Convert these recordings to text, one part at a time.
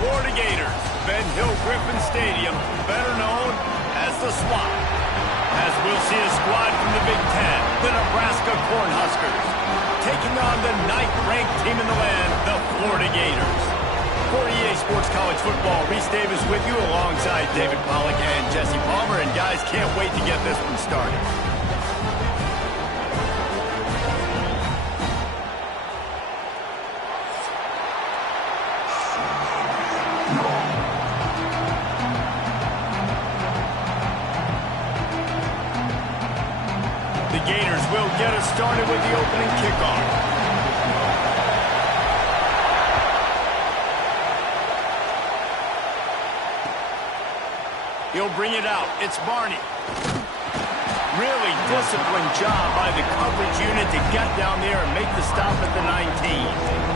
Florida Gators, Ben Hill Griffin Stadium, better known as the Swamp. As we'll see a squad from the Big Ten, the Nebraska Cornhuskers, taking on the 9th-ranked team in the land, the Florida Gators. For EA Sports College Football, Reese Davis with you alongside David Pollack and Jesse Palmer. And guys, can't wait to get this one started. The Gators will get us started with the opening kickoff. He'll bring it out. It's Barney. Really disciplined job by the coverage unit to get down there and make the stop at the 19.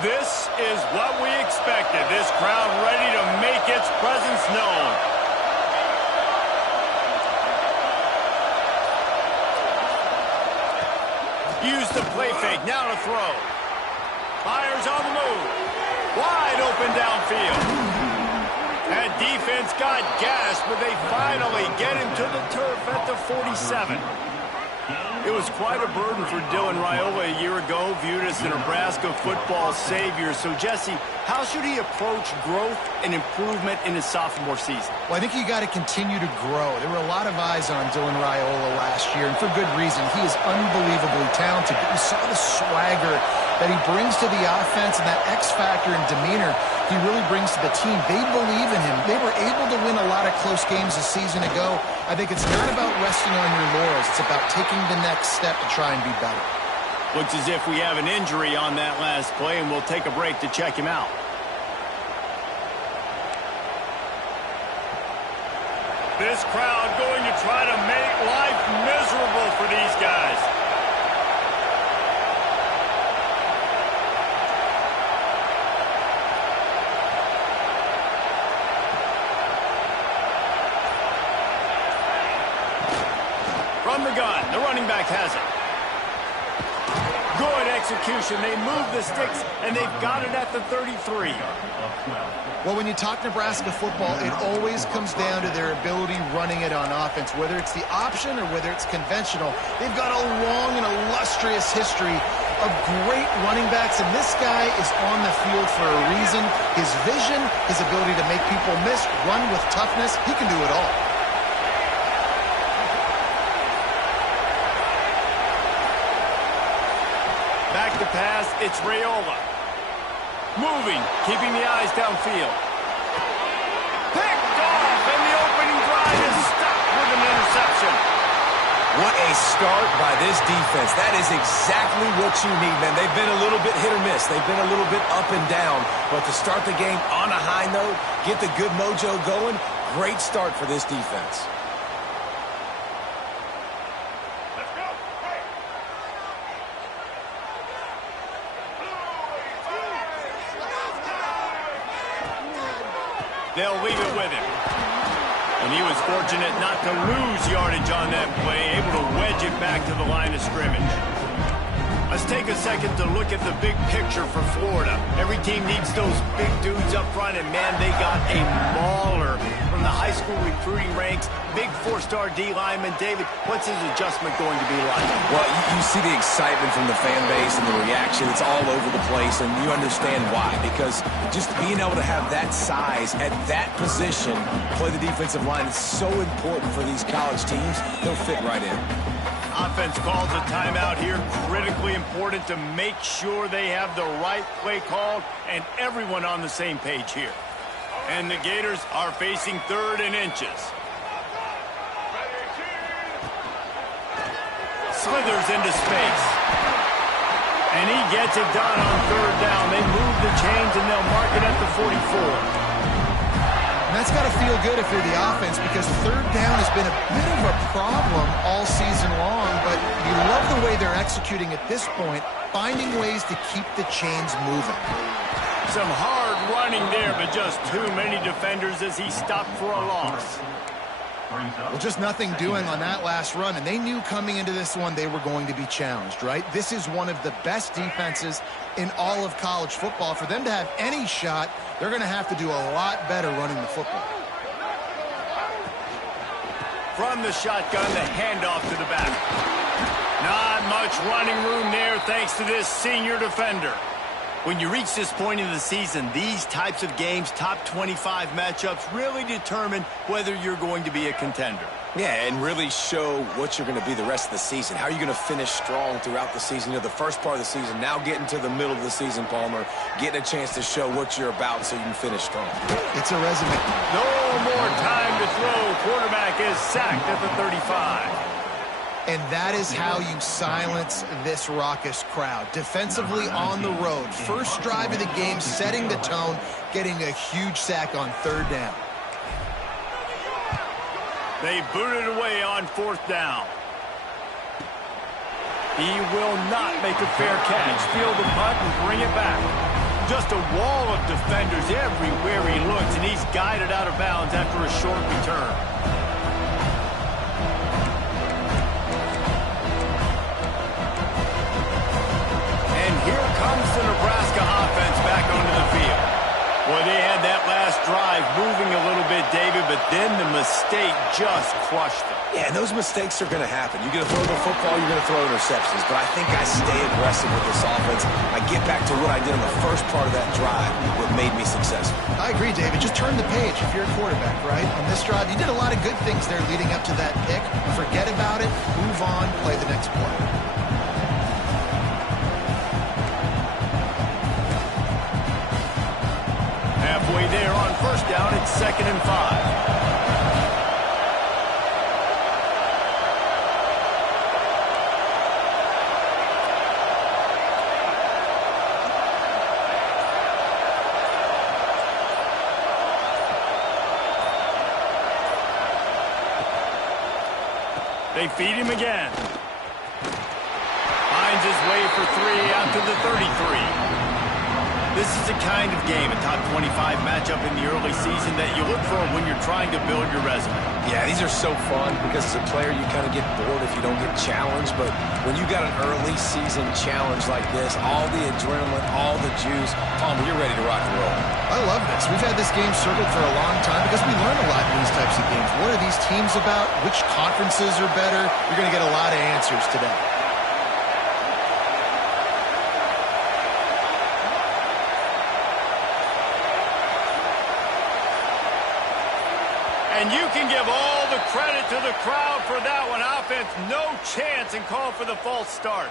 This is what we expected. This crowd ready to make its presence known. Use the play fake. Now to throw. Fires on the move. Wide open downfield. That defense got gassed, but they finally get him to the turf at the 47. It was quite a burden for Dylan Raiola a year ago, viewed as the Nebraska football savior. So, Jesse, how should he approach growth and improvement in his sophomore season? Well, I think you got to continue to grow. There were a lot of eyes on Dylan Raiola last year, and for good reason. He is unbelievably talented. But you saw the swagger that he brings to the offense and that X factor and demeanor he really brings to the team. They believe in him. They were able to win a lot of close games a season ago. I think it's not about resting on your laurels. It's about taking the next step to try and be better. Looks as if we have an injury on that last play, and we'll take a break to check him out. This crowd going to try to make life miserable for these guys. From the gun, the running back has it. Good execution. They move the sticks, and they've got it at the 33. Well, when you talk Nebraska football, it always comes down to their ability running it on offense. Whether it's the option or whether it's conventional, they've got a long and illustrious history of great running backs, and this guy is on the field for a reason. His vision, his ability to make people miss, run with toughness, he can do it all. Back to pass, it's Raiola. Moving, keeping the eyes downfield. Picked off, and the opening drive is stopped with an interception. What a start by this defense. That is exactly what you need, man. They've been a little bit hit or miss. They've been a little bit up and down. But to start the game on a high note, get the good mojo going, great start for this defense. They'll leave it with him. And he was fortunate not to lose yardage on that play, able to wedge it back to the line of scrimmage. Let's take a second to look at the big picture for Florida. Every team needs those big dudes up front, and man, they got a mauler from the high school recruiting ranks. Big four-star D lineman. David, what's his adjustment going to be like? Well, you see the excitement from the fan base and the reaction. It's all over the place, and you understand why. Because just being able to have that size at that position, play the defensive line, is so important for these college teams. They'll fit right in. Offense calls a timeout here. Critically important to make sure they have the right play called and everyone on the same page here. And the Gators are facing 3rd and inches. Slithers into space. And he gets it done on 3rd down. They move the chains and they'll mark it at the 44. And that's that's got to feel good if you're the offense, because third down has been a bit of a problem all season long, but you love the way they're executing at this point, finding ways to keep the chains moving. Some hard running there, but just too many defenders as he stopped for a loss. Well, just nothing doing on that last run, and they knew coming into this one they were going to be challenged, right? This is one of the best defenses in all of college football. For them to have any shot, they're going to have to do a lot better running the football. From the shotgun, the handoff to the back. Not much running room there thanks to this senior defender. When you reach this point in the season, these types of games, top 25 matchups, really determine whether you're going to be a contender. Yeah, and really show what you're going to be the rest of the season. How are you going to finish strong throughout the season? You know, the first part of the season, now getting to the middle of the season, Palmer, getting a chance to show what you're about so you can finish strong. It's a resume. No more time to throw. Quarterback is sacked at the 35. And that is how you silence this raucous crowd. Defensively on the road. First drive of the game, setting the tone, getting a huge sack on third down. They booted away on fourth down. He will not make a fair catch. Field the punt and bring it back. Just a wall of defenders everywhere he looks, and he's guided out of bounds after a short return. Here comes the Nebraska offense back onto the field. Well, they had that last drive moving a little bit, David, but then the mistake just crushed them. Yeah, and those mistakes are going to happen. You're going to throw the football, you're going to throw interceptions, but I think I stay aggressive with this offense. I get back to what I did in the first part of that drive, what made me successful. I agree, David. Just turn the page if you're a quarterback, right? On this drive, you did a lot of good things there leading up to that pick. Forget about it, move on, play the next play. Halfway there on first down, it's 2nd and 5. They feed him again. Finds his way for 3 out to the 33. This is the kind of game, a top 25 matchup in the early season, that you look for when you're trying to build your resume. Yeah, these are so fun because as a player you kind of get bored if you don't get challenged, but when you got an early season challenge like this, all the adrenaline, all the juice, Palmer, you're ready to rock and roll. I love this. We've had this game circled for a long time because we learn a lot in these types of games. What are these teams about? Which conferences are better? You're going to get a lot of answers today. And you can give all the credit to the crowd for that one. Offense, no chance, and call for the false start.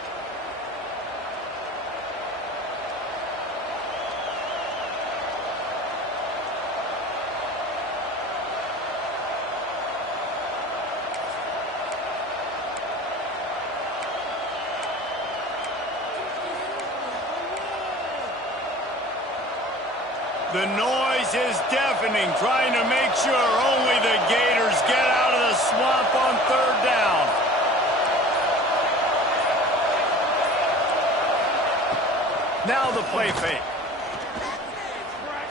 The noise is deafening, trying to make sure only the Gators get out of the swamp on third down. Now the play fake.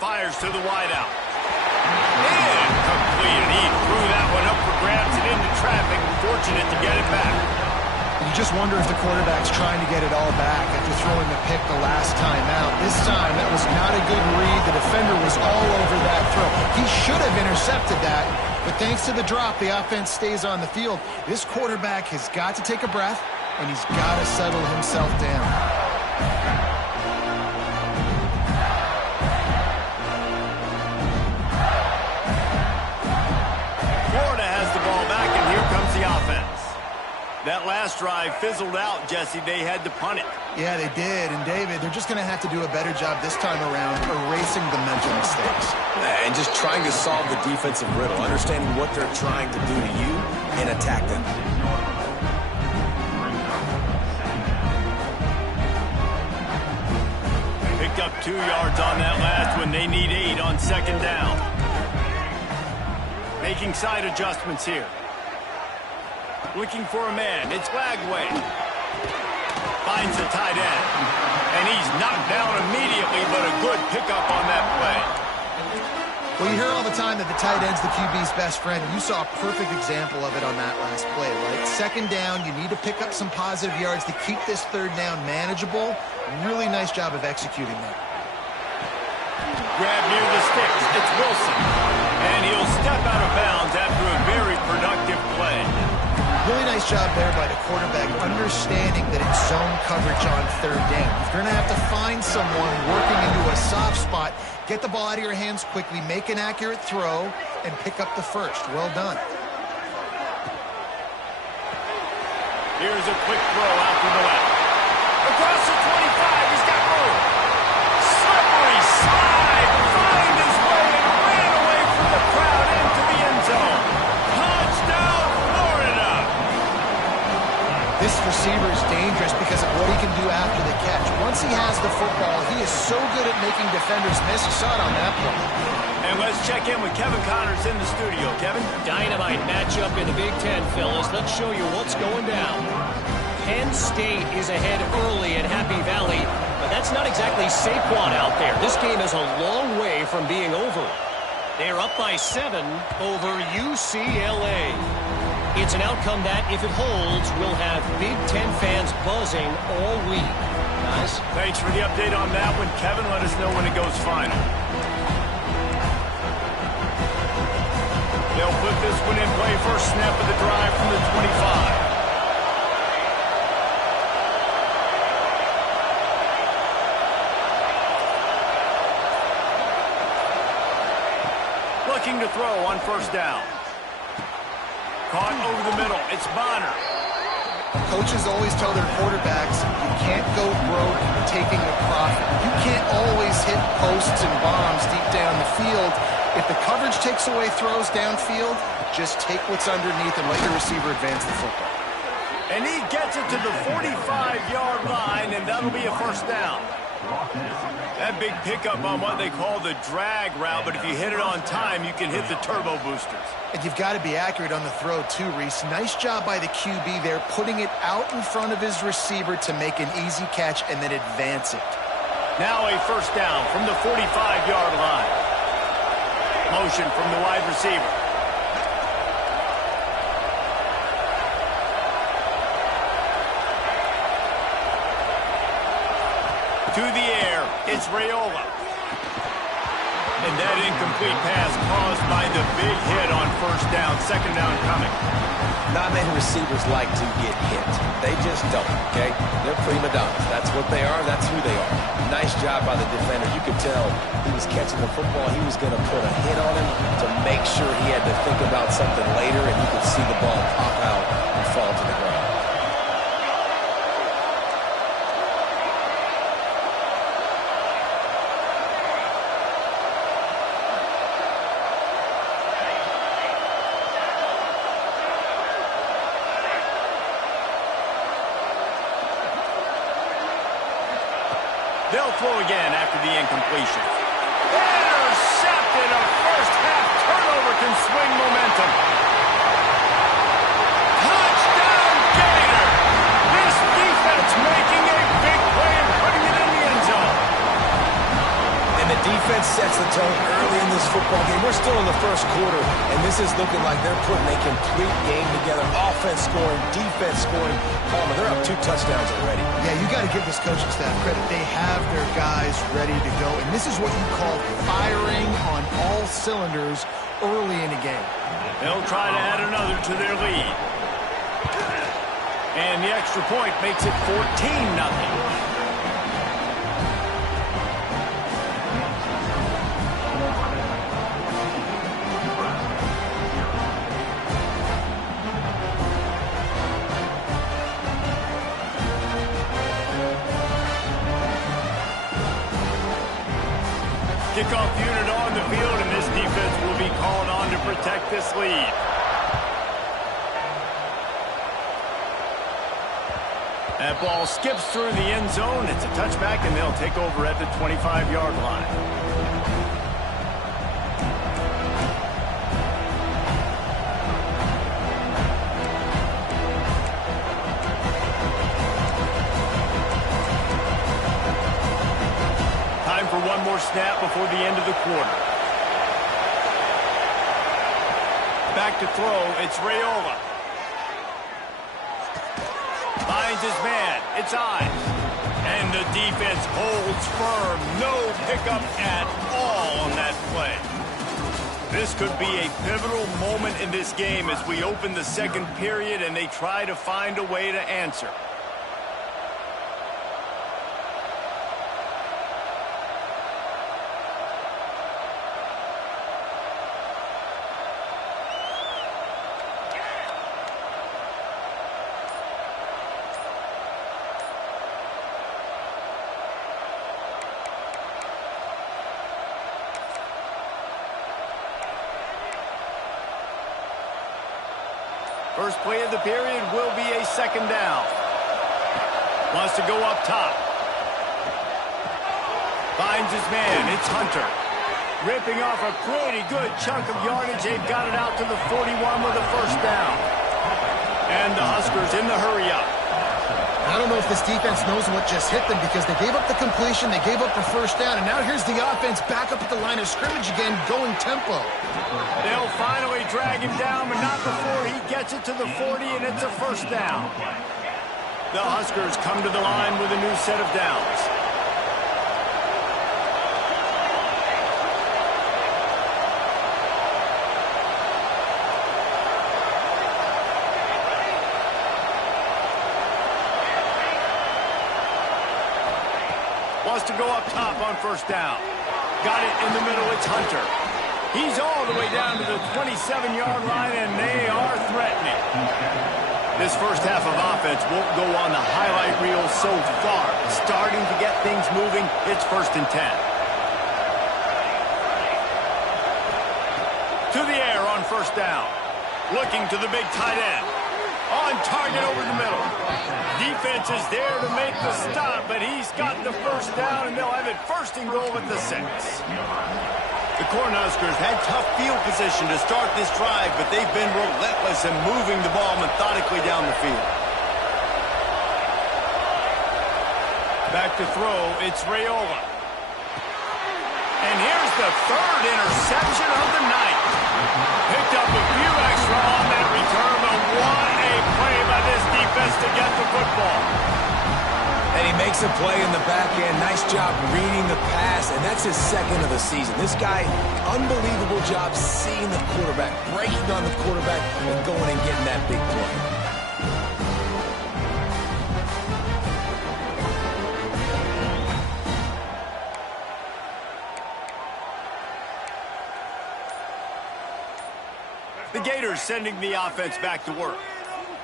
Fires to the wideout. Incomplete. He threw that one up for grabs and into traffic. Fortunate to get it back. You just wonder if the quarterback's trying to get it all back after throwing the pick the last time out. This time, that was not a good read. The defender was all over that throw. He should have intercepted that, but thanks to the drop, the offense stays on the field. This quarterback has got to take a breath, and he's got to settle himself down. Florida has the ball back, and here comes the offense. That last drive fizzled out, Jesse. They had to punt it. Yeah, they did. And, David, they're just going to have to do a better job this time around erasing the mental mistakes. And just trying to solve the defensive riddle, understanding what they're trying to do to you and attack them. Picked up 2 yards on that last one. They need 8 on 2nd down. Making side adjustments here. Looking for a man. It's Lagway. Finds the tight end. And he's knocked down immediately, but a good pickup on that play. Well, you hear all the time that the tight end's the QB's best friend. You saw a perfect example of it on that last play, right? Second down, you need to pick up some positive yards to keep this third down manageable. Really nice job of executing that. Grab near the sticks. It's Wilson. And he'll step out of bounds after a very productive play. Really nice job there by the quarterback, understanding that it's zone coverage on third down. You're going to have to find someone working into a soft spot, get the ball out of your hands quickly, make an accurate throw, and pick up the first. Well done. Here's a quick throw out to the left. Across the 25, he's got room. Slippery slide, find his way and ran away from the crowd into the end zone. Touchdown, Florida! This receiver is dangerous because of what he can do after the catch. Once he has the football, he is so good at making defenders miss. You saw it on that play. And let's check in with Kevin Connors in the studio. Kevin? Dynamite matchup in the Big Ten, fellas. Let's show you what's going down. Penn State is ahead early in Happy Valley, but that's not exactly Saquon out there. This game is a long way from being over. They're up by 7 over UCLA. It's an outcome that, if it holds, will have Big Ten fans buzzing all week. Guys? Thanks for the update on that one, Kevin. Let us know when it goes final. They'll put this one in play. First snap of the drive from the 25. Looking to throw on first down. Caught over the middle. It's Bonner. Coaches always tell their quarterbacks, you can't go broke taking a profit. You can't always hit posts and bombs deep down the field. If the coverage takes away throws downfield, just take what's underneath and let your receiver advance the football. And he gets it to the 45-yard line, and that'll be a first down. That big pickup on what they call the drag route, but if you hit it on time, you can hit the turbo boosters. And you've got to be accurate on the throw too, Reese. Nice job by the QB there, putting it out in front of his receiver to make an easy catch and then advance it. Now a first down from the 45-yard line. Motion from the wide receiver. To the air, it's Raiola. And that incomplete pass caused by the big hit on first down. Second down coming. Not many receivers like to get hit. They just don't, okay? They're prima donnas. That's what they are. That's who they are. Nice job by the defender. You could tell he was catching the football. He was going to put a hit on him to make sure he had to think about something later, and you could see the ball pop out and fall to the ground. They'll throw again after the incompletion. Intercepted. A first-half turnover can swing momentum. Touchdown, Gator! This defense making a big play and putting it in the end zone. And the defense sets the tone early in this football game. We're still in the first quarter, and this is looking like they're putting a complete game together. Offense scoring, defense scoring. Palmer, they're up 2 touchdowns already. Yeah, you got to give this coaching staff credit. They have their guys ready to go, and this is what you call firing on all cylinders early in a game. They'll try to add another to their lead. And the extra point makes it 14-0. Kickoff unit on the field, and this defense will be called on to protect this lead. That ball skips through the end zone. It's a touchback, and they'll take over at the 25-yard line. snap before the end of the quarter. Back to throw, it's Raiola. Finds his man, it's Ives. And the defense holds firm. No pickup at all on that play. This could be a pivotal moment in this game as we open the second period and they try to find a way to answer. First play of the period will be a second down. Wants to go up top. Finds his man. It's Hunter. Ripping off a pretty good chunk of yardage. They've got it out to the 41 with a first down. And the Huskers in the hurry-up. I don't know if this defense knows what just hit them because they gave up the completion, they gave up the first down, and now here's the offense back up at the line of scrimmage again, going tempo. They'll finally drag him down, but not before he gets it to the 40, and it's a first down. The Huskers come to the line with a new set of downs. Wants to go up top on first down. Got it in the middle, it's Hunter. He's all the way down to the 27-yard line, and they are threatening. This first half of offense won't go on the highlight reel so far. Starting to get things moving, it's 1st and 10. To the air on first down. Looking to the big tight end. On target over the middle. Defense is there to make the stop, but he's got the first down, and they'll have it 1st and goal at the 6. The Cornhuskers had tough field position to start this drive, but they've been relentless in moving the ball methodically down the field. Back to throw, it's Raiola. And here's the 3rd interception of the night. Picked up a few extra on that return, but what a play by this defense to get the football. And he makes a play in the back end. Nice job reading the pass, and that's his 2nd of the season. This guy, unbelievable job seeing the quarterback, breaking on the quarterback, and going and getting that big play. The Gators sending the offense back to work.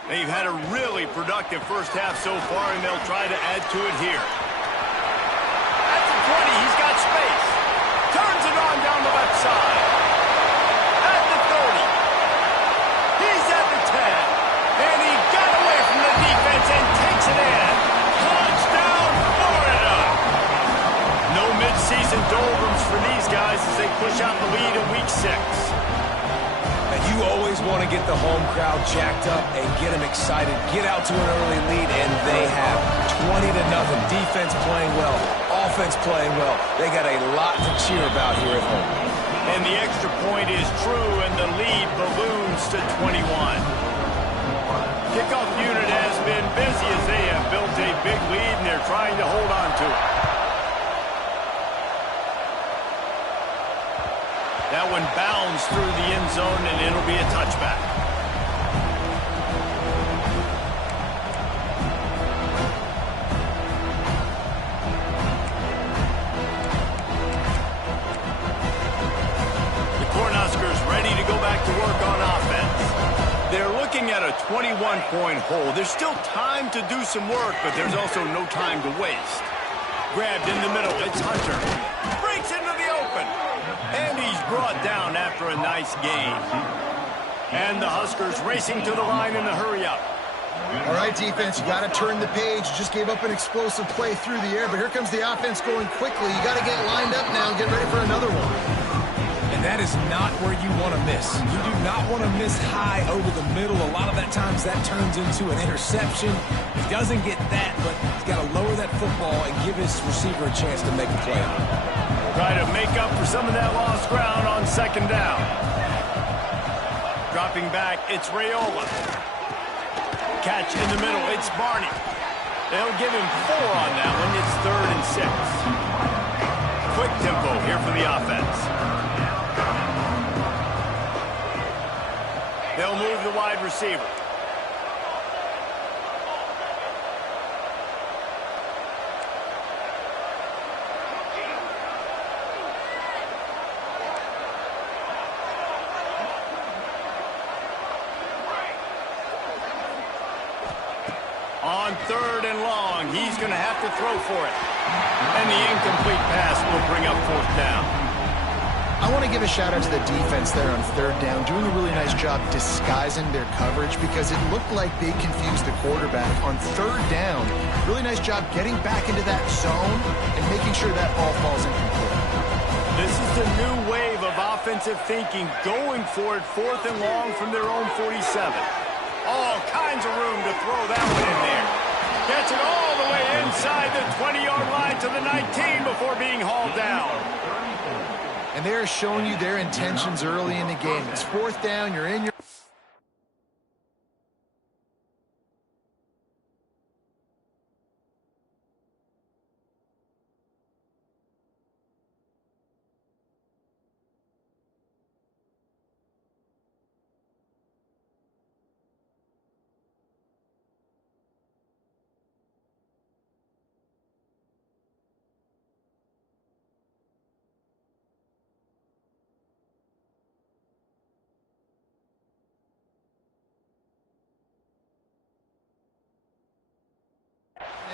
They've had a really productive first half so far, and they'll try to add to it here. At the 20, he's got space. Turns it on down the left side. At the 30. He's at the 10. And he got away from the defense and takes it in. Touchdown, Florida! No midseason doldrums for these guys as they push out the lead in Week 6. You always want to get the home crowd jacked up and get them excited. Get out to an early lead, and they have 20-0. Defense playing well, offense playing well. They got a lot to cheer about here at home. And the extra point is true, and the lead balloons to 21. Kickoff unit has been busy as they have built a big lead, and they're trying to hold on to it. That one bounds through the end zone, and it'll be a touchback. The Cornhuskers ready to go back to work on offense. They're looking at a 21-point hole. There's still time to do some work, but there's also no time to waste. Grabbed in the middle, it's Hunter. Breaks into the open. And he's brought down after a nice gain. And the Huskers racing to the line in the hurry-up. All right, defense, you got to turn the page. You just gave up an explosive play through the air, but here comes the offense going quickly. You got to get lined up now and get ready for another one. And that is not where you want to miss. You do not want to miss high over the middle. A lot of that times that turns into an interception. He doesn't get that, but he's got to lower that football and give his receiver a chance to make a play. Try to make up for some of that lost ground on second down. Dropping back, it's Raiola. Catch in the middle, it's Barney. They'll give him 4 on that one. It's 3rd and 6. Quick tempo here for the offense. They'll move the wide receiver. On 3rd and long, he's going to have to throw for it. And the incomplete pass will bring up 4th down. I want to give a shout out to the defense there on 3rd down, doing a really nice job disguising their coverage because it looked like they confused the quarterback on 3rd down. Really nice job getting back into that zone and making sure that ball falls incomplete. This is the new wave of offensive thinking, going for it 4th and long from their own 47. All kinds of room to throw that one in there. Gets it all the way inside the 20-yard line to the 19 before being hauled down. And they're showing you their intentions early in the game. It's 4th down, you're in your...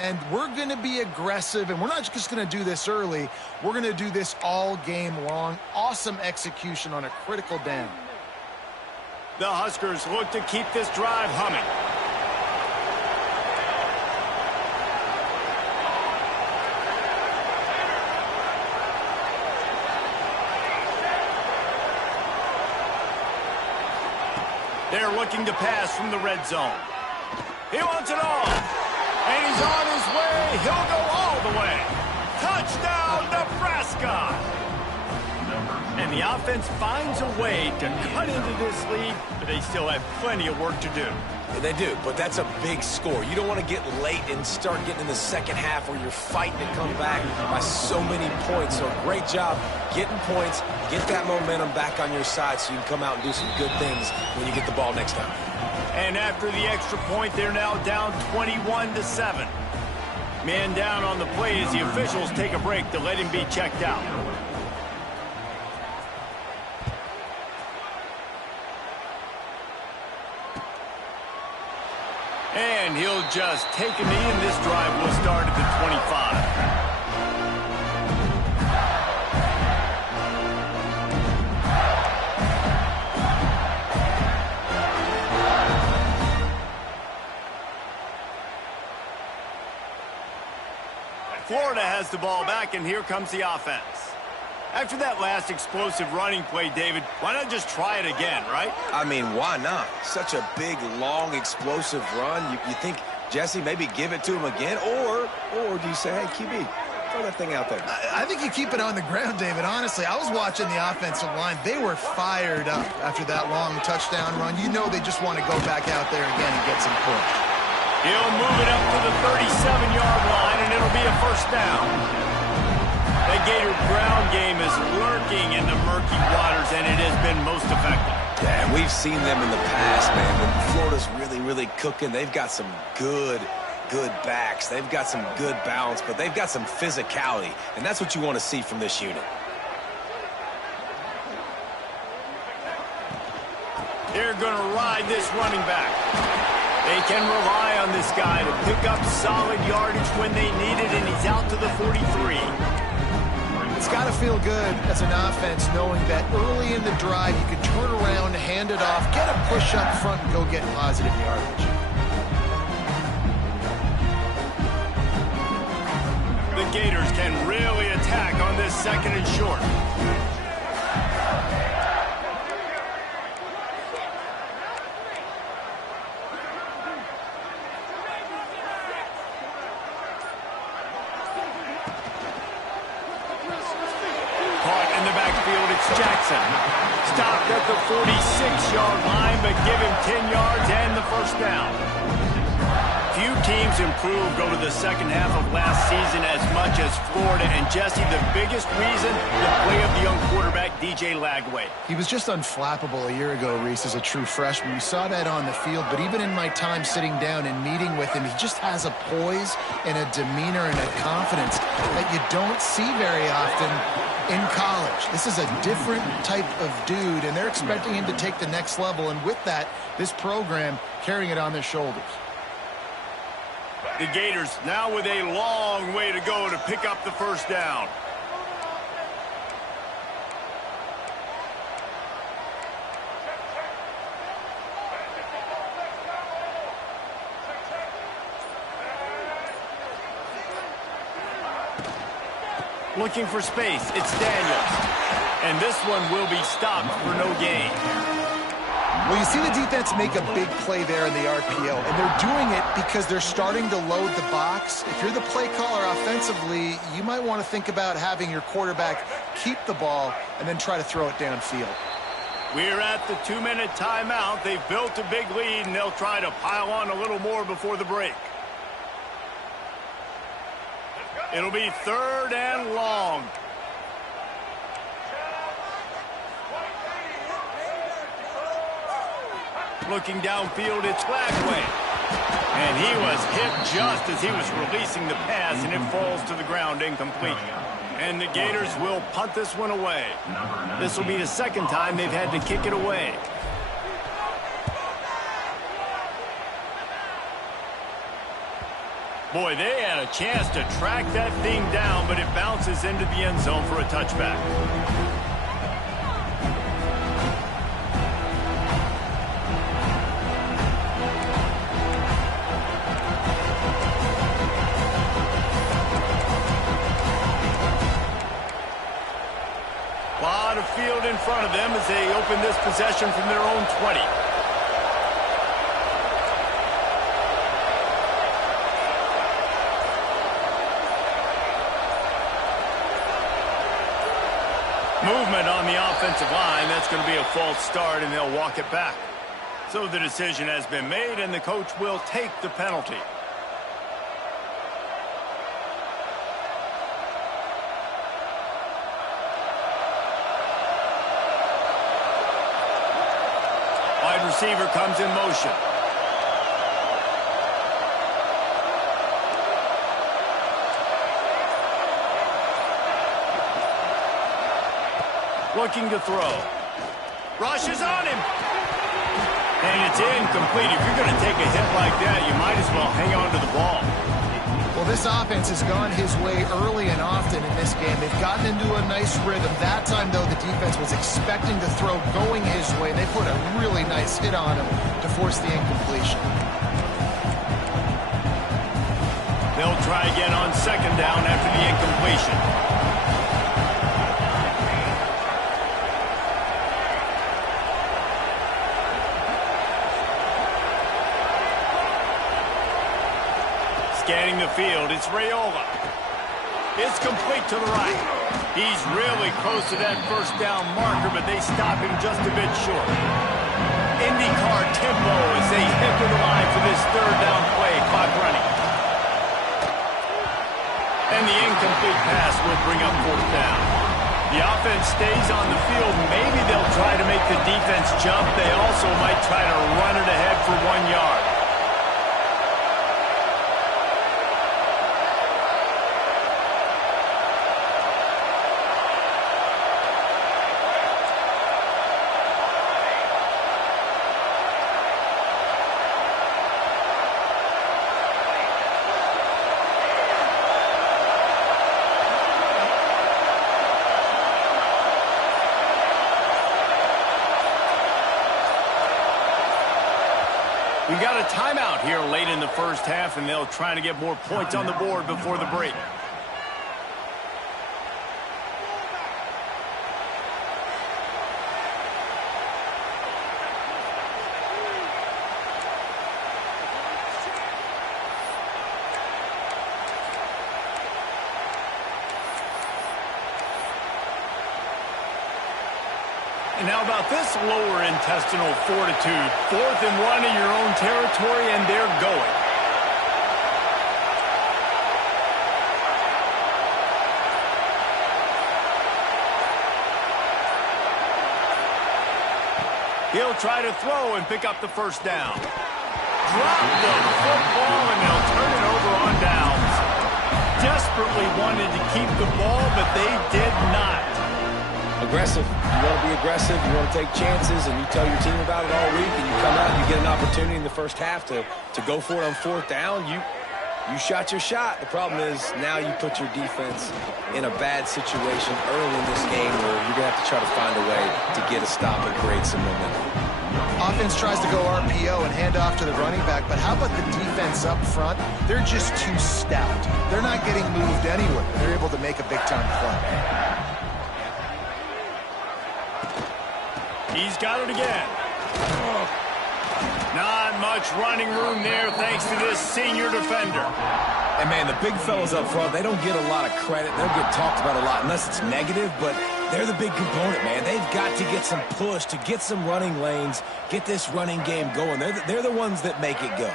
And we're going to be aggressive, and we're not just going to do this early. We're going to do this all game long. Awesome execution on a critical down. The Huskers look to keep this drive humming. They're looking to pass from the red zone. He wants it all. And he's on his way. He'll go all the way. Touchdown, Nebraska! And the offense finds a way to cut into this lead, but they still have plenty of work to do. They do, but that's a big score. You don't want to get late and start getting in the second half where you're fighting to come back by so many points. So great job getting points, get that momentum back on your side so you can come out and do some good things when you get the ball next time. And after the extra point, they're now down 21-7. Man down on the play as the officials take a break to let him be checked out. And he'll just take a knee, and this drive will start at the 25. Florida has the ball back, and here comes the offense. After that last explosive running play, David, why not just try it again, right? I mean, why not? Such a big, long, explosive run. You think, Jesse, maybe give it to him again? Or do you say, hey, QB, throw that thing out there? I think you keep it on the ground, David. Honestly, I was watching the offensive line. They were fired up after that long touchdown run. You know they just want to go back out there again and get some points. He'll move it up to the 37-yard line, and it'll be a first down. The Gator ground game is lurking in the murky waters, and it has been most effective. Yeah, and we've seen them in the past, man. When Florida's really, really cooking, they've got some good backs. They've got some good balance, but they've got some physicality, and that's what you want to see from this unit. They're going to ride this running back. They can rely on this guy to pick up solid yardage when they need it, and he's out to the 43. It's got to feel good as an offense knowing that early in the drive you can turn around, hand it off, get a push up front, and go get positive yardage. The Gators can really attack on this second and short. the 46-yard line, but give him 10 yards and the first down. Few teams improved over the second half of last season as much as Florida. And, Jesse, the biggest reason, the play of the young quarterback, DJ Lagway. He was just unflappable a year ago, Reese, as a true freshman. We saw that on the field, but even in my time sitting down and meeting with him, he just has a poise and a demeanor and a confidence that you don't see very often in college. This is a different type of dude, and they're expecting him to take the next level. And with that, this program carrying it on their shoulders. The Gators now with a long way to go to pick up the first down. Looking for space, it's Daniels. And this one will be stopped for no gain. Well, you see the defense make a big play there in the RPO, and they're doing it because they're starting to load the box. If you're the play caller offensively, you might want to think about having your quarterback keep the ball and then try to throw it downfield. We're at the 2-minute timeout. They've built a big lead, and they'll try to pile on a little more before the break. It'll be 3rd and long. Looking downfield, it's Lagway. And he was hit just as he was releasing the pass, and it falls to the ground incomplete. And the Gators will punt this one away. This will be the second time they've had to kick it away. Boy, they had a chance to track that thing down, but it bounces into the end zone for a touchback. Lot of field in front of them as they open this possession from their own 20. Movement on the offensive line. That's going to be a false start, and they'll walk it back. So the decision has been made, and the coach will take the penalty. Wide receiver comes in motion. Looking to throw. Rushes on him. And it's incomplete. If you're going to take a hit like that, you might as well hang on to the ball. Well, this offense has gone his way early and often in this game. They've gotten into a nice rhythm. That time, though, the defense was expecting to throw going his way. They put a really nice hit on him to force the incompletion. They'll try again on second down after the incompletion. Scanning the field, it's Raiola. It's complete to the right. He's really close to that first down marker, but they stop him just a bit short. IndyCar tempo as they head to the line for this third down play, clock running. And the incomplete pass will bring up fourth down. The offense stays on the field. Maybe they'll try to make the defense jump. They also might try to run it ahead for 1 yard. We got a timeout here late in the first half, and they'll try to get more points on the board before the break. And how about this lower intestinal fortitude? 4th and 1 in your own territory, and they're going. He'll try to throw and pick up the first down. Drop the football, and they'll turn it over on downs. Desperately wanted to keep the ball, but they did not. Aggressive. You want to be aggressive. You want to take chances, and you tell your team about it all week, and you come out and you get an opportunity in the first half to go for it on 4th down. You shot your shot. The problem is now you put your defense in a bad situation early in this game where you're going to have to try to find a way to get a stop and create some momentum. Offense tries to go RPO and hand off to the running back, but how about the defense up front? They're just too stout. They're not getting moved anywhere. They're able to make a big-time play. He's got it again. Not much running room there thanks to this senior defender. And, man, the big fellas up front, they don't get a lot of credit. They don't get talked about a lot unless it's negative, but they're the big component, man. They've got to get some push, to get some running lanes, get this running game going. They're the ones that make it go.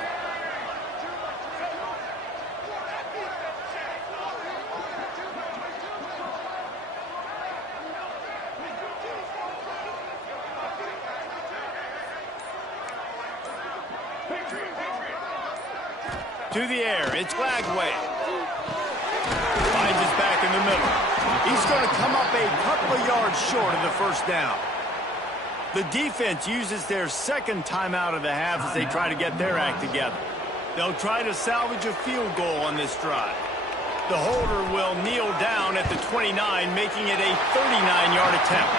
To the air, it's Lagway. Finds his back in the middle. He's going to come up a couple of yards short of the first down. The defense uses their second timeout of the half as they try to get their act together. They'll try to salvage a field goal on this drive. The holder will kneel down at the 29, making it a 39-yard attempt.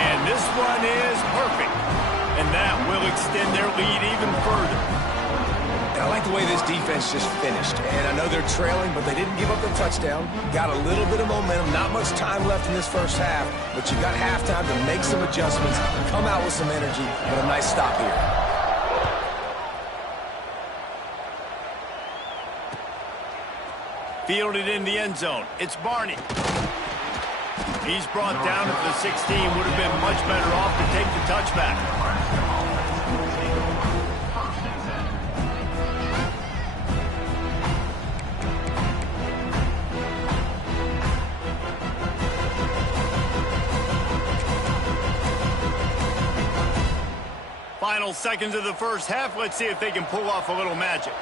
And this one is perfect. And that will extend their lead even further. I like the way this defense just finished. And I know they're trailing, but they didn't give up the touchdown. Got a little bit of momentum. Not much time left in this first half, but you got halftime to make some adjustments, come out with some energy, and a nice stop here. Fielded in the end zone. It's Barney. He's brought down at the 16. Would have been much better off to take the touchback. Final seconds of the first half. Let's see if they can pull off a little magic.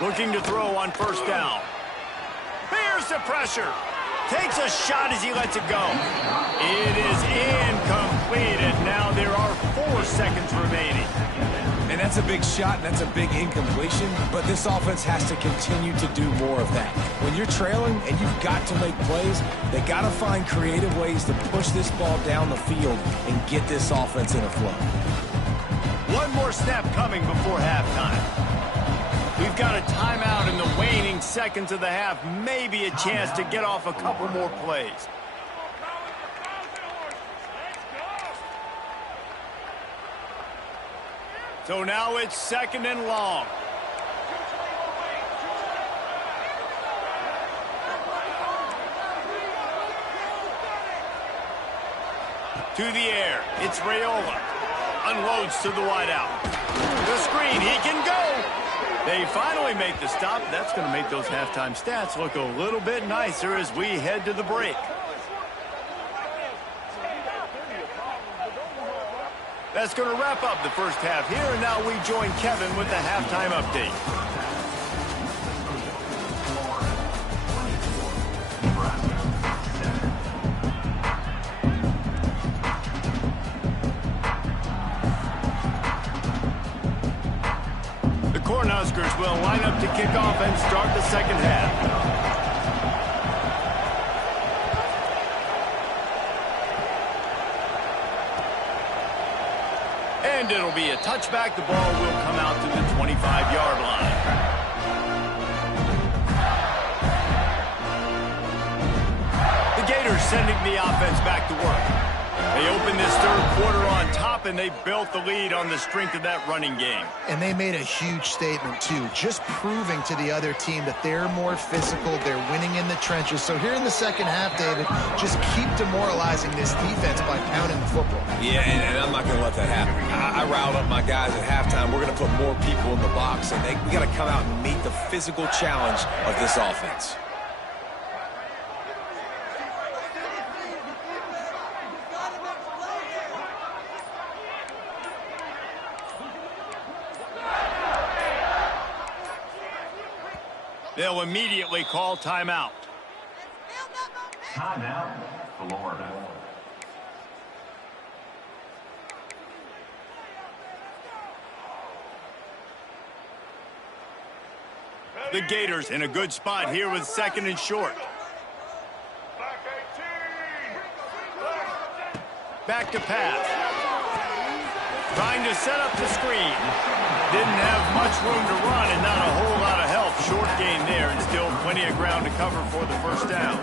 Looking to throw on first down. Here's the pressure. Takes a shot as he lets it go. It is incomplete, and now there are 4 seconds remaining. And that's a big shot, and that's a big incompletion, but this offense has to continue to do more of that. When you're trailing and you've got to make plays, they got to find creative ways to push this ball down the field and get this offense in a flow. One more snap coming before halftime. We've got a timeout in the waning seconds of the half. Maybe a chance to get off a couple more plays. So now it's 2nd and long. To the air, it's Raiola. Unloads to the wideout. The screen, he can go. They finally make the stop. That's going to make those halftime stats look a little bit nicer as we head to the break. That's going to wrap up the first half here, and now we join Kevin with the halftime update. The Cornhuskers will line up to kick off and start the second half. And it'll be a touchback. The ball will come out to the 25-yard line. The Gators sending the offense back to work. They opened this third quarter on top, and they built the lead on the strength of that running game. And they made a huge statement, too, just proving to the other team that they're more physical, they're winning in the trenches. So here in the second half, David, just keep demoralizing this defense by pounding the football. Yeah, and I'm not going to let that happen. I riled up my guys at halftime. We're going to put more people in the box, and we got to come out and meet the physical challenge of this offense. They'll immediately call timeout. Timeout, Florida. The Gators in a good spot here with second and short. Back to pass. Trying to set up the screen. Didn't have much room to run and not a whole lot of help. Short gain there and still plenty of ground to cover for the first down.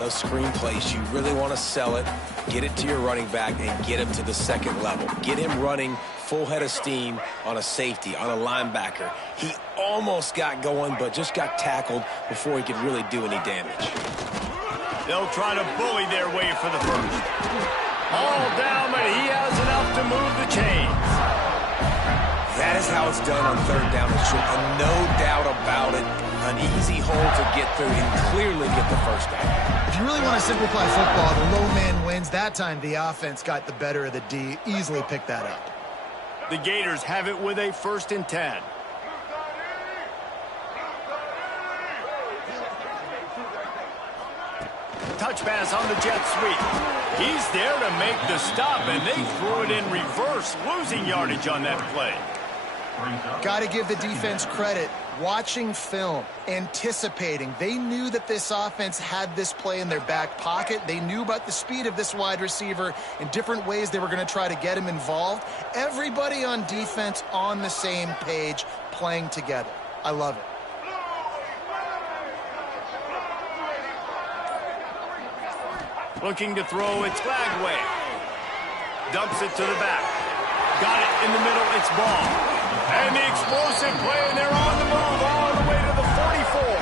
Those screen plays, you really want to sell it, get it to your running back, and get him to the second level. Get him running full head of steam on a safety, on a linebacker. He almost got going, but just got tackled before he could really do any damage. They'll try to bully their way for the first. All down, but he has enough to move the chains. That is how it's done on third down and short. No doubt about it. An easy hole to get through and clearly get the first down. If you really want to simplify football, the low man wins. That time the offense got the better of the D. Easily picked that up. The Gators have it with a 1st and 10. Touch pass on the jet sweep. He's there to make the stop, and they threw it in reverse, losing yardage on that play. Got to give the defense credit. Watching film, anticipating. They knew that this offense had this play in their back pocket. They knew about the speed of this wide receiver in different ways they were going to try to get him involved. Everybody on defense on the same page, playing together. I love it. Looking to throw, it's Flagway. Dumps it to the back. Got it in the middle, it's ball. And the explosive play, and they're on the move all the way to the 44.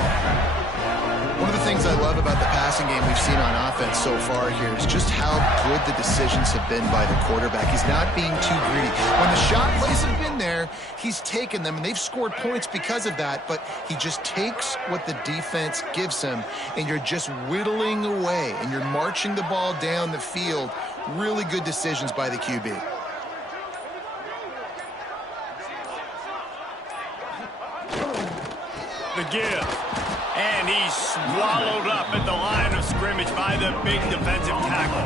One of the things I love about the passing game we've seen on offense so far here is just how good the decisions have been by the quarterback. He's not being too greedy. When the shot plays have been there, he's taken them, and they've scored points because of that, but he just takes what the defense gives him, and you're just whittling away, and you're marching the ball down the field. Really good decisions by the QB. The give. And he's swallowed up at the line of scrimmage by the big defensive tackle.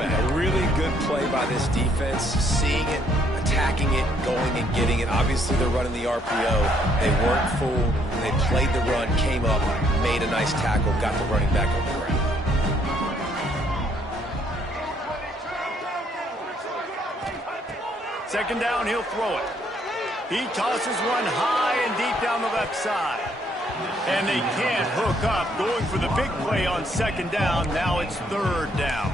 A really good play by this defense, seeing it, attacking it, going and getting it. Obviously, they're running the RPO. They weren't fooled. They played the run, came up, made a nice tackle, got the running back on the ground. Second down, he'll throw it. He tosses one high and deep down the left side. And they can't hook up, going for the big play on second down. Now it's third down.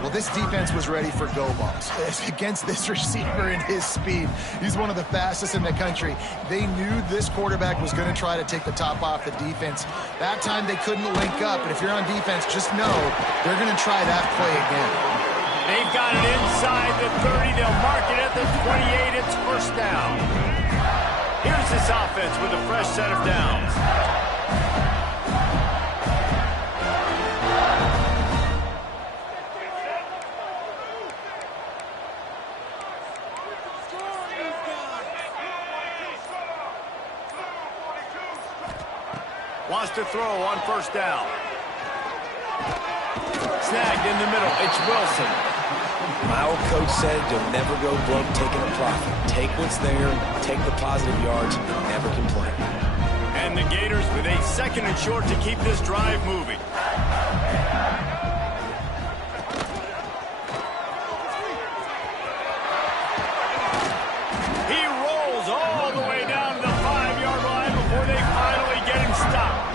Well, this defense was ready for go balls against this receiver and his speed. He's one of the fastest in the country. They knew this quarterback was going to try to take the top off the defense. That time they couldn't link up, but if you're on defense, just know they're going to try that play again. They've got it inside the 30. They'll mark it at the 28. It's first down. Here's this offense with a fresh set of downs. Wants to throw on first down. Snagged in the middle. It's Wilson. My old coach said you'll never go broke taking a profit. Take what's there, take the positive yards, and never complain. And the Gators with a second and short to keep this drive moving. He rolls all the way down to the 5-yard line before they finally get him stopped.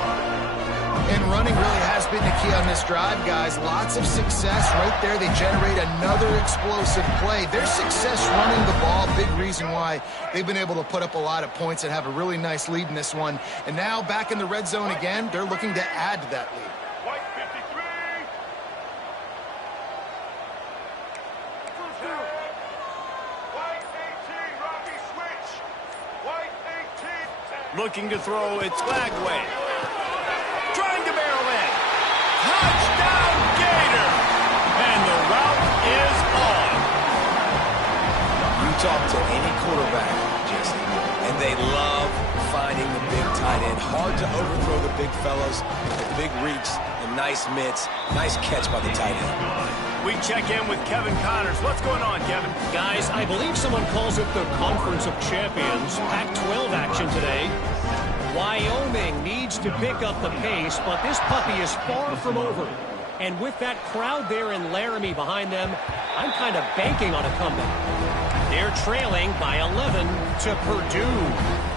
And running really has has been the key on this drive, guys. Lots of success right there. They generate another explosive play. Their success running the ball, big reason why they've been able to put up a lot of points and have a really nice lead in this one. And now back in the red zone again, they're looking to add to that lead. Looking to throw, it's Lagway. Trying to barrel in. Touchdown, Gator! And the route is on. You talk to any quarterback, Jesse, and they love finding the big tight end. Hard to overthrow the big fellas, the big reach, the nice mitts. Nice catch by the tight end. We check in with Kevin Connors. What's going on, Kevin? Guys, I believe someone calls it the Conference of Champions. Pac-12 action today. Wyoming needs to pick up the pace, but this puppy is far from over. And with that crowd there in Laramie behind them, I'm kind of banking on a comeback. They're trailing by 11 to Purdue.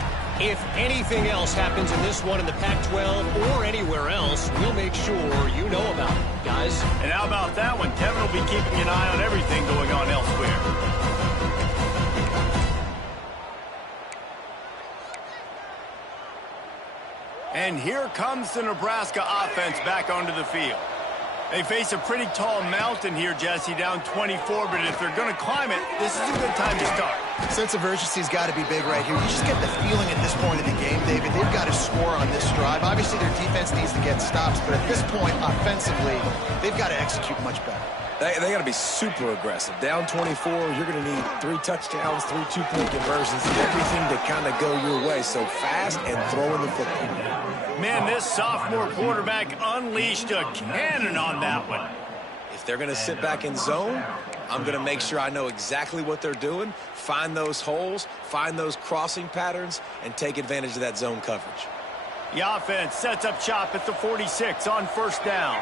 If anything else happens in this one in the Pac-12 or anywhere else, we'll make sure you know about it, guys. And how about that one? Kevin will be keeping an eye on everything going on elsewhere. And here comes the Nebraska offense back onto the field. They face a pretty tall mountain here, Jesse, down 24, but if they're going to climb it, this is a good time to start. Sense of urgency's got to be big right here. You just get the feeling at this point of the game, David, they've got to score on this drive. Obviously, their defense needs to get stops, but at this point, offensively, they've got to execute much better. They got to be super aggressive. Down 24, you're going to need 3 touchdowns, 3 two-point conversions, everything to kind of go your way. So fast and throwing the football. Man, this sophomore quarterback unleashed a cannon on that one. If they're going to sit back in zone, I'm going to make sure I know exactly what they're doing, find those holes, find those crossing patterns, and take advantage of that zone coverage. The offense sets up shop at the 46 on first down.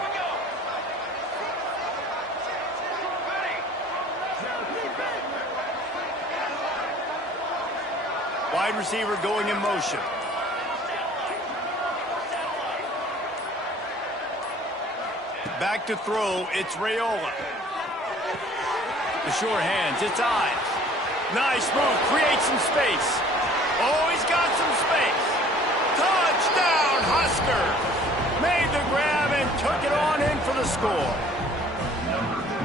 Wide receiver going in motion. Back to throw, it's Raiola. The short hands, it's Ives. Nice move, creates some space. Oh, he's got some space. Touchdown, Husker! Made the grab and took it on in for the score.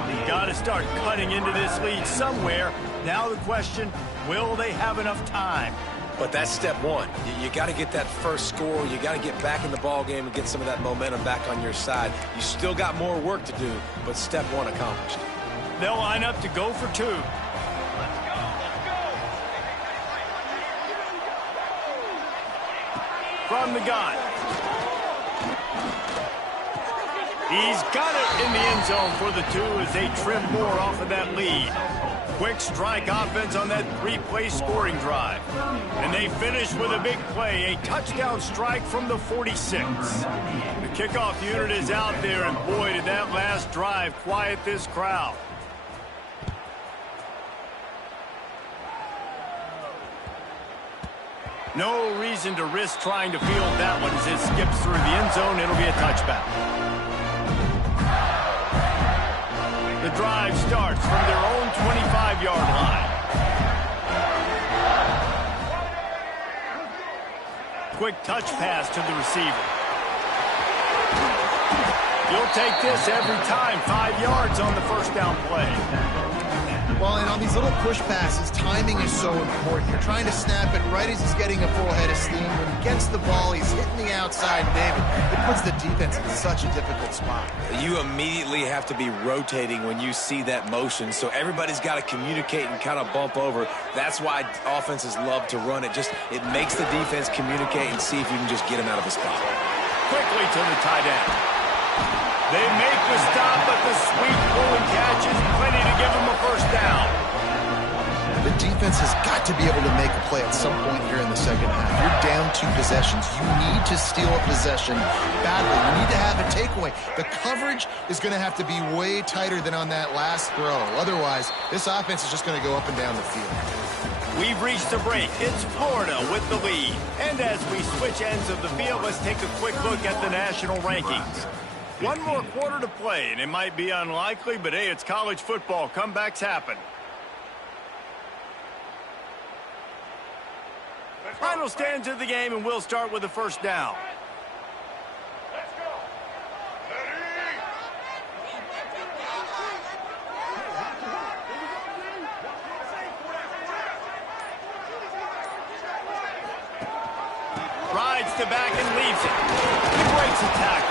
You've got to start cutting into this lead somewhere. Now the question, will they have enough time? But that's step one. You got to get that first score. You got to get back in the ball game and get some of that momentum back on your side. You still got more work to do, but step one accomplished. They'll line up to go for 2. From the gun. He's got it in the end zone for the 2 as they trim more off of that lead. Quick strike offense on that 3-play scoring drive. And they finish with a big play, a touchdown strike from the 46. The kickoff unit is out there, and boy, did that last drive quiet this crowd. No reason to risk trying to field that one as it skips through the end zone. It'll be a touchback. The drive starts from their own 25-yard line. Quick touch pass to the receiver. You'll take this every time. 5 yards on the first down play. Well, and on these little push passes, timing is so important. You're trying to snap it right as he's getting a full head of steam. When he gets the ball, he's hitting the outside, David. It puts the defense in such a difficult spot. You immediately have to be rotating when you see that motion, so everybody's got to communicate and kind of bump over. That's why offenses love to run it. It makes the defense communicate and see if you can just get him out of his spot. Quickly to the tight end. They make the stop, but the sweet pulling catch is plenty to give them a first down. The defense has got to be able to make a play at some point here in the second half. You're down 2 possessions. You need to steal a possession badly. You need to have a takeaway. The coverage is going to have to be way tighter than on that last throw. Otherwise, this offense is just going to go up and down the field. We've reached the break. It's Florida with the lead. And as we switch ends of the field, let's take a quick look at the national rankings. One more quarter to play, and it might be unlikely, but hey, it's college football. Comebacks happen. Final stands of the game, and we'll start with the first down. Rides to back and leaves it. He breaks a tackle.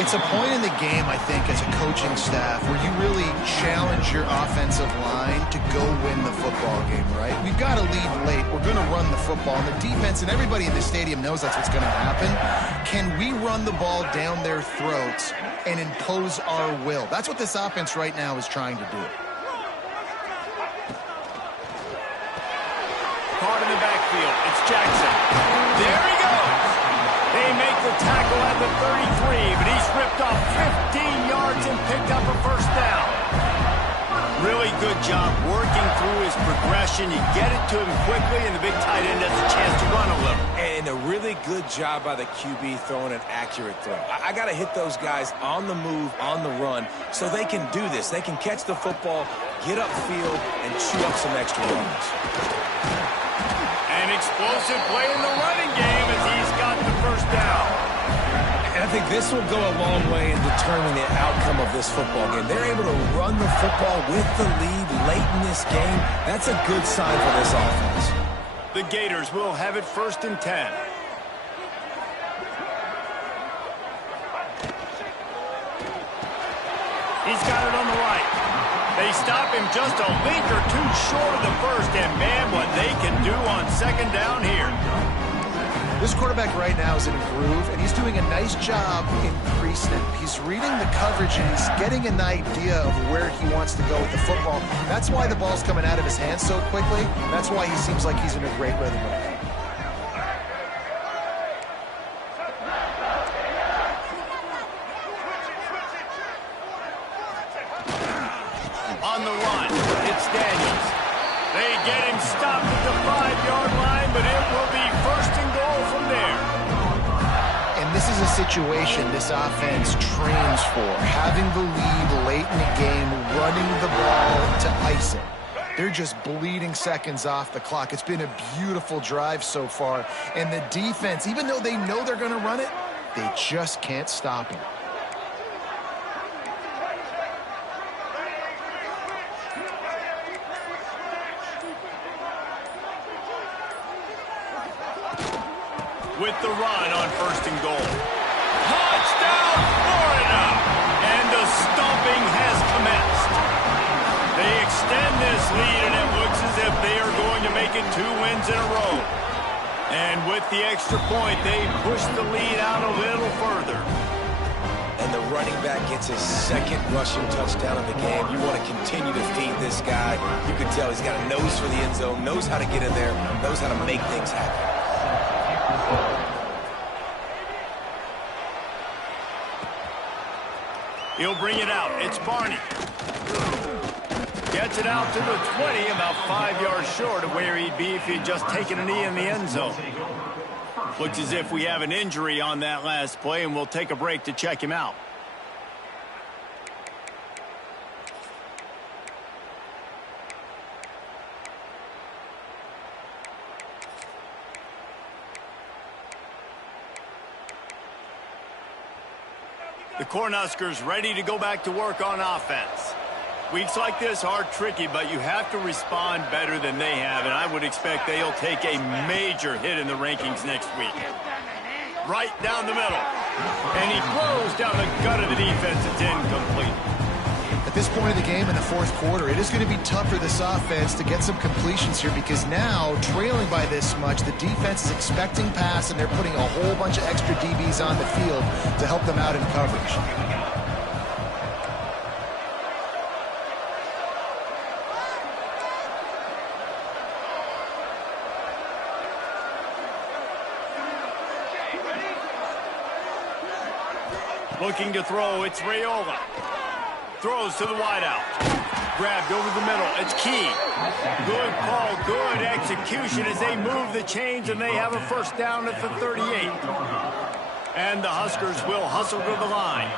It's a point in the game, I think, as a coaching staff where you really challenge your offensive line to go win the football game, right? We've got to lead late. We're going to run the football. And the defense and everybody in the stadium knows that's what's going to happen. Can we run the ball down their throats and impose our will? That's what this offense right now is trying to do. Caught in the backfield. It's Jackson. There he goes. They make the tackle at the 33, but he's ripped off 15 yards and picked up a first down. Really good job working through his progression. You get it to him quickly, and the big tight end has a chance to run a little. And a really good job by the QB throwing an accurate throw. I got to hit those guys on the move, on the run, so they can do this. They can catch the football, get upfield, and chew up some extra yards. An explosive play in the running game as he's got the first down. And I think this will go a long way in determining the outcome of this football game. They're able to run the football with the lead late in this game. That's a good sign for this offense. The Gators will have it 1st and 10. He's got it on the right. They stop him just a link or two short of the first, and man, what they can do on second down here. This quarterback right now is in a groove, and he's doing a nice job increasing it. He's reading the coverage, and he's getting an idea of where he wants to go with the football. That's why the ball's coming out of his hands so quickly. That's why he seems like he's in a great rhythm with it. On the run, it's Daniels. They get him stopped at the 5-yard line, but it will be 1st and goal from there. And this is a situation this offense trains for, having the lead late in the game, running the ball to ice it. They're just bleeding seconds off the clock. It's been a beautiful drive so far, and the defense, even though they know they're going to run it, they just can't stop it. With the run on 1st and goal. Touchdown, Florida! And the stomping has commenced. They extend this lead, and it looks as if they are going to make it 2 wins in a row. And with the extra point, they push the lead out a little further. And the running back gets his 2nd rushing touchdown of the game. You want to continue to feed this guy. You can tell he's got a nose for the end zone, knows how to get in there, knows how to make things happen. He'll bring it out. It's Barney. Gets it out to the 20, about 5 yards short of where he'd be if he'd just taken a knee in the end zone. Looks as if we have an injury on that last play, and we'll take a break to check him out. The Cornhuskers ready to go back to work on offense. Weeks like this are tricky, but you have to respond better than they have, and I would expect they'll take a major hit in the rankings next week. Right down the middle. And he throws down the gut of the defense. It's incomplete. At this point of the game in the 4th quarter, it is going to be tough for this offense to get some completions here because now, trailing by this much, the defense is expecting pass, and they're putting a whole bunch of extra DBs on the field to help them out in coverage. Looking to throw, it's Raiola. Throws to the wideout. Grabbed over the middle. It's Key. Good call, good execution as they move the chains, and they have a first down at the 38. And the Huskers will hustle to the line.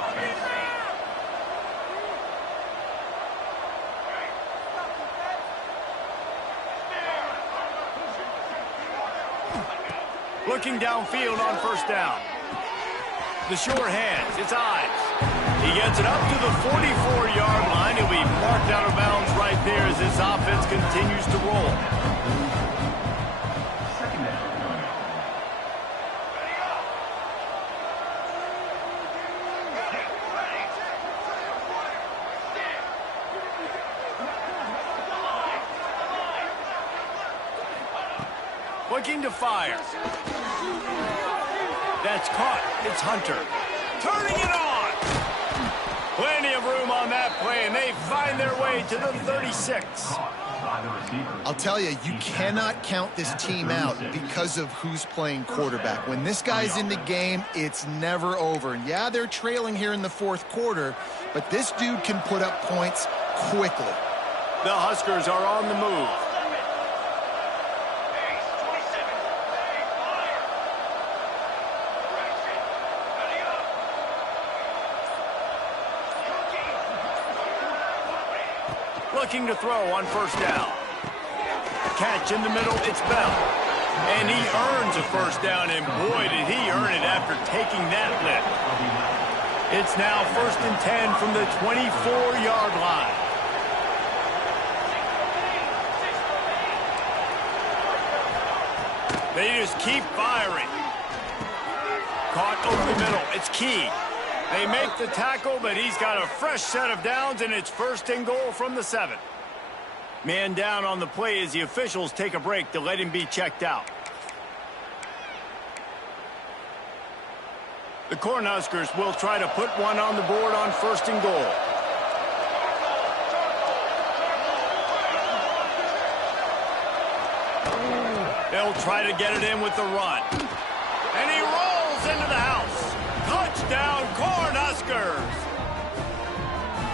Looking downfield on first down. The sure hands, it's Ives. He gets it up to the 44-yard line. He'll be marked out of bounds right there as this offense continues to roll. Looking to fire. That's caught. It's Hunter. Turning it on. Plenty of room on that play, and they find their way to the 36. I'll tell you, you cannot count this team out because of who's playing quarterback. When this guy's in the game, it's never over. And yeah, they're trailing here in the fourth quarter, but this dude can put up points quickly. The Huskers are on the move. Looking to throw on first down. Catch in the middle, it's Bell. And he earns a first down, and boy, did he earn it after taking that lift. It's now 1st and 10 from the 24-yard line. They just keep firing. Caught over the middle, it's Key. They make the tackle, but he's got a fresh set of downs, and it's 1st and goal from the 7. Man down on the play as the officials take a break to let him be checked out. The Cornhuskers will try to put one on the board on 1st and goal. They'll try to get it in with the run. And he rolls into the house. Touchdown, Cornhuskers!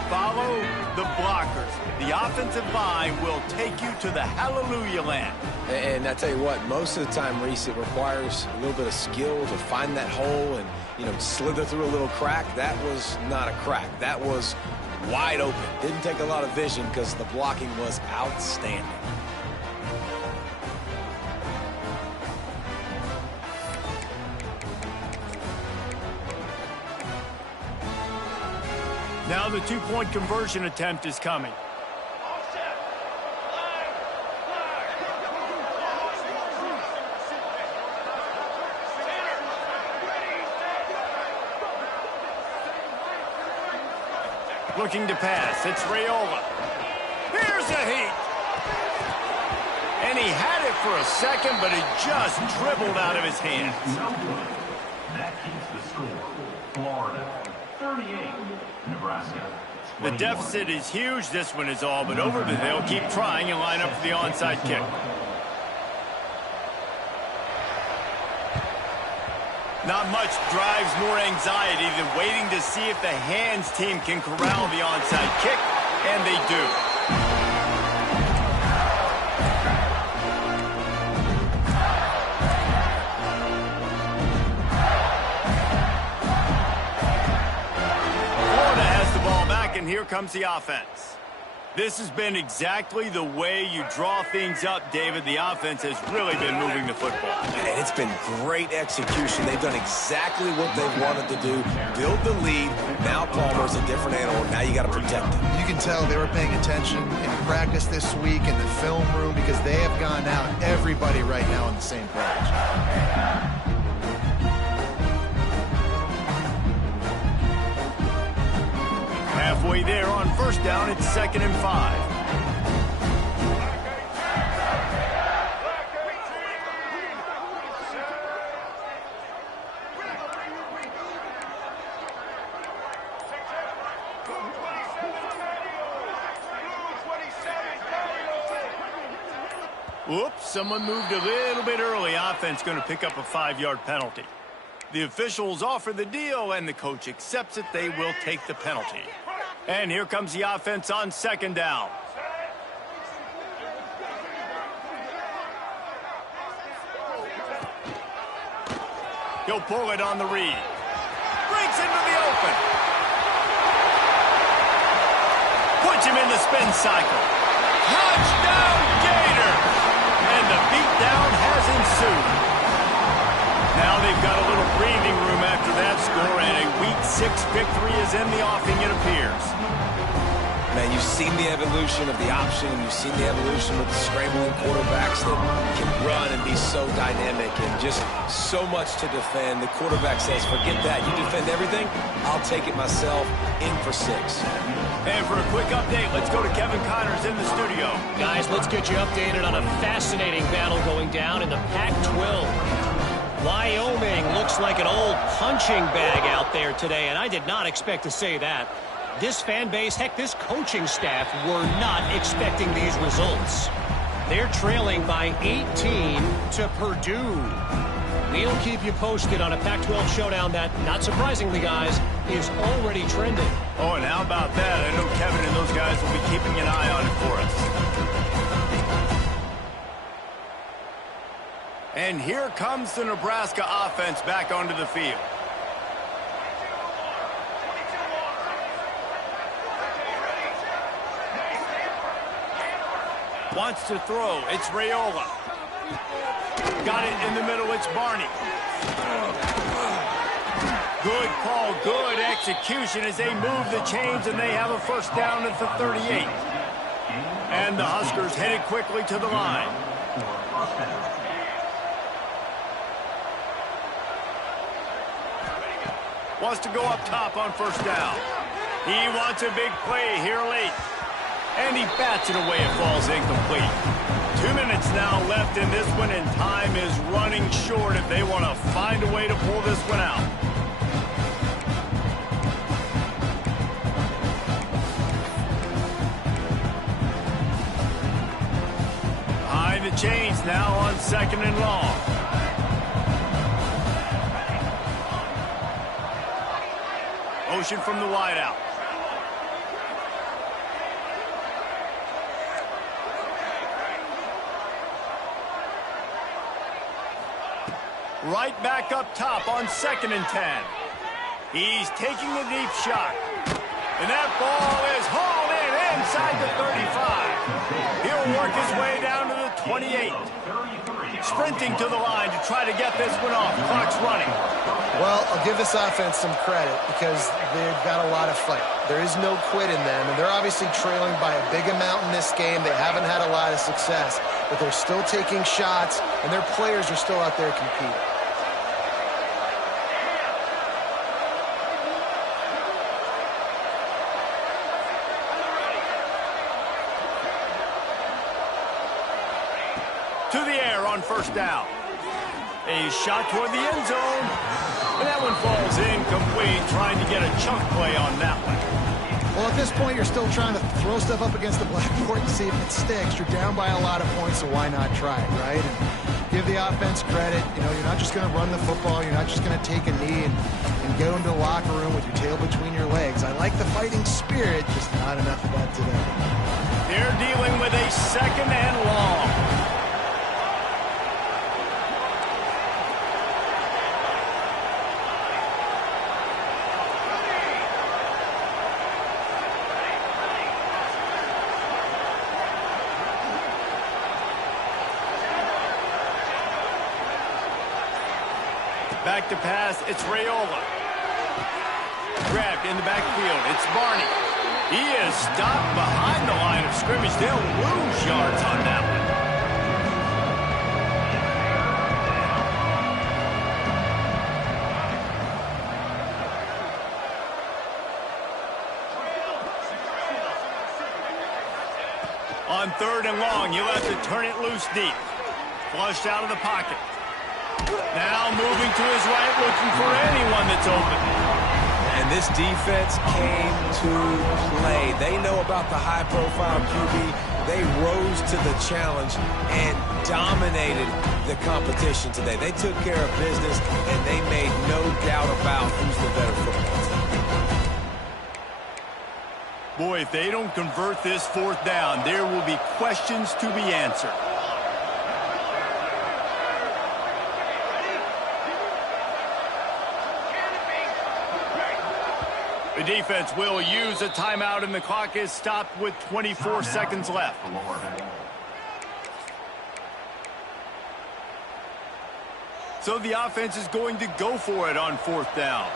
Follow the blockers. The offensive line will take you to the hallelujah land. And I tell you what, most of the time, Reese, it requires a little bit of skill to find that hole and, slither through a little crack. That was not a crack. That was wide open. Didn't take a lot of vision because the blocking was outstanding. Now the two-point conversion attempt is coming. Looking to pass. It's Raiola. Here's a heat. And he had it for a second, but it just dribbled out of his hands. That keeps the score. Florida, 38. Nebraska. The deficit is huge. This one is all but over, but they'll keep trying and line up for the onside kick. Not much drives more anxiety than waiting to see if the hands team can corral the onside kick, and they do. And here comes the offense. This has been exactly the way you draw things up, David. The offense has really been moving the football. And it's been great execution. They've done exactly what they've wanted to do. Build the lead. Now Palmer's a different animal. Now you got to protect him. You can tell they were paying attention in practice this week in the film room because they have gone out, everybody right now on the same page. Halfway there on first down, it's 2nd and 5. Whoops, someone moved a little bit early. Offense going to pick up a 5-yard penalty. The officials offer the deal, and the coach accepts it. They will take the penalty. And here comes the offense on 2nd down. He'll pull it on the read. breaks into the open. Puts him in the spin cycle. Touchdown, Gators! And the beatdown has ensued. Now they've got a little breathing room after that score, and a Week 6 victory is in the offing, it appears. Man, you've seen the evolution of the option. You've seen the evolution with the scrambling quarterbacks that can run and be so dynamic and just so much to defend. The quarterback says, forget that. You defend everything, I'll take it myself. In for 6. And for a quick update, let's go to Kevin Connors in the studio. Guys, let's get you updated on a fascinating battle going down in the Pac-12. Wyoming looks like an old punching bag out there today, and I did not expect to say that. This fan base, heck, this coaching staff were not expecting these results. They're trailing by 18 to Purdue. We'll keep you posted on a Pac-12 showdown that, not surprisingly, guys, is already trending. Oh, and how about that? I know Kevin and those guys will be keeping an eye on it for us. And here comes the Nebraska offense back onto the field. Wants to throw. It's Raiola. Got it in the middle. It's Barney. Good call. Good execution as they move the chains, and they have a first down at the 38. And the Huskers headed quickly to the line. Wants to go up top on first down. He wants a big play here late. And he bats it away. It falls incomplete. 2 minutes now left in this one, and time is running short if they want to find a way to pull this one out. Behind the chains now on 2nd and long. Motion from the wideout. Right back up top on 2nd and 10. He's taking a deep shot. And that ball is hauled in inside the 35. He'll work his way down to the 28. Sprinting to the line to try to get this one off. Clock's running. Well, I'll give this offense some credit because they've got a lot of fight. There is no quit in them, and they're obviously trailing by a big amount in this game. They haven't had a lot of success, but they're still taking shots, and their players are still out there competing. To the air on first down. A shot toward the end zone. And that one falls incomplete, trying to get a chunk play on that one. Well, at this point, you're still trying to throw stuff up against the blackboard and see if it sticks. You're down by a lot of points, so why not try it, right? And give the offense credit. You know, you're not just going to run the football. You're not just going to take a knee and go into the locker room with your tail between your legs. I like the fighting spirit, just not enough of that today. They're dealing with a 2nd and long. Back to pass, it's Raiola. Grabbed in the backfield, it's Barney. He is stopped behind the line of scrimmage. They'll lose yards on that one. On 3rd and long, you'll have to turn it loose deep. Flushed out of the pocket. Now moving to his right, looking for anyone that's open. And this defense came to play. They know about the high-profile QB. They rose to the challenge and dominated the competition today. They took care of business, and they made no doubt about who's the better football team. Boy, if they don't convert this 4th down, there will be questions to be answered. The defense will use a timeout, and the clock is stopped with 24 seconds left. So the offense is going to go for it on 4th down.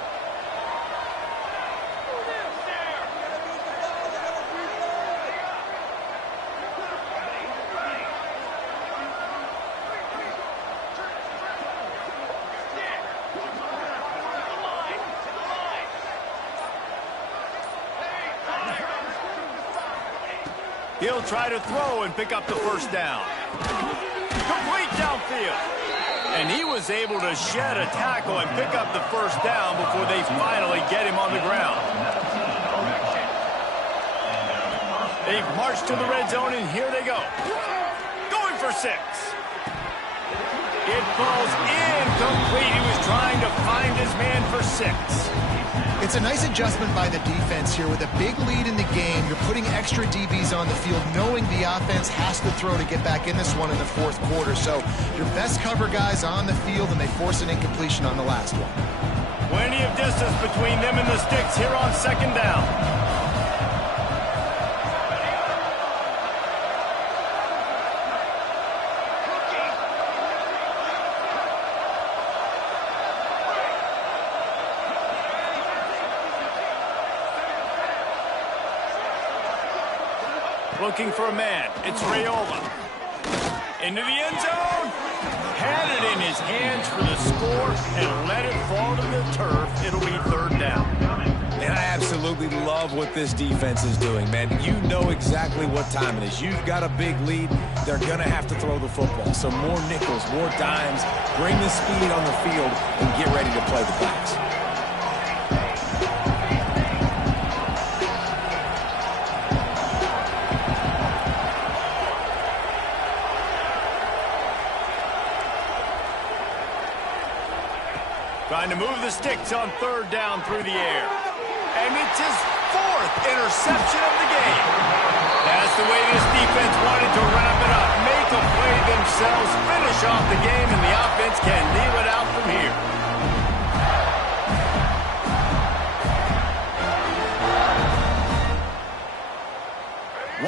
He'll try to throw and pick up the 1st down. Complete downfield. And he was able to shed a tackle and pick up the 1st down before they finally get him on the ground. They've marched to the red zone, and here they go. Going for 6. It falls incomplete. He was trying to find his man for 6. It's a nice adjustment by the defense here. With a big lead in the game, you're putting extra DBs on the field, knowing the offense has to throw to get back in this one in the 4th quarter. So your best cover guys on the field, and they force an incompletion on the last one. Plenty of distance between them and the sticks here on 2nd down. Looking for a man. It's Raiola. Into the end zone. Had it in his hands for the score and let it fall to the turf. It'll be 3rd down. And I absolutely love what this defense is doing, man. You know exactly what time it is. You've got a big lead. They're going to have to throw the football. So more nickels, more dimes. Bring the speed on the field and get ready to play the pass. Trying to move the sticks on 3rd down through the air. And it's his 4th interception of the game. That's the way this defense wanted to wrap it up. Make a play themselves, finish off the game, and the offense can leave it out from here.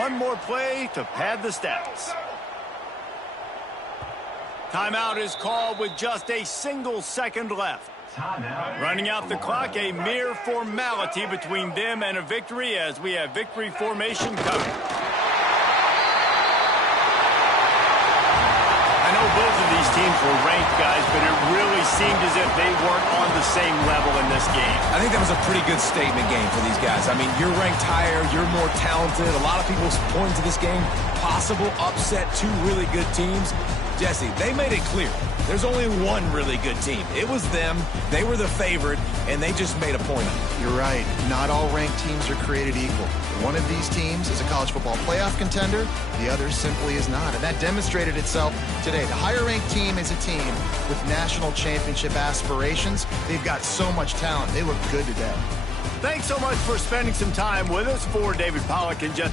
One more play to pad the stats. Timeout is called with just a single second left. Running out the clock, a mere formality between them and a victory as we have victory formation coming. I know both of these teams were ranked, guys, but it really seemed as if they weren't on the same level in this game. I think that was a pretty good statement game for these guys. I mean, you're ranked higher, you're more talented. A lot of people point to this game, possible upset, 2 really good teams. Jesse, they made it clear. There's only one really good team. It was them. They were the favorite, and they just made a point of it. You're right. Not all ranked teams are created equal. One of these teams is a college football playoff contender. The other simply is not. And that demonstrated itself today. The higher-ranked team is a team with national championship aspirations. They've got so much talent. They look good today. Thanks so much for spending some time with us. For David Pollack and Jeff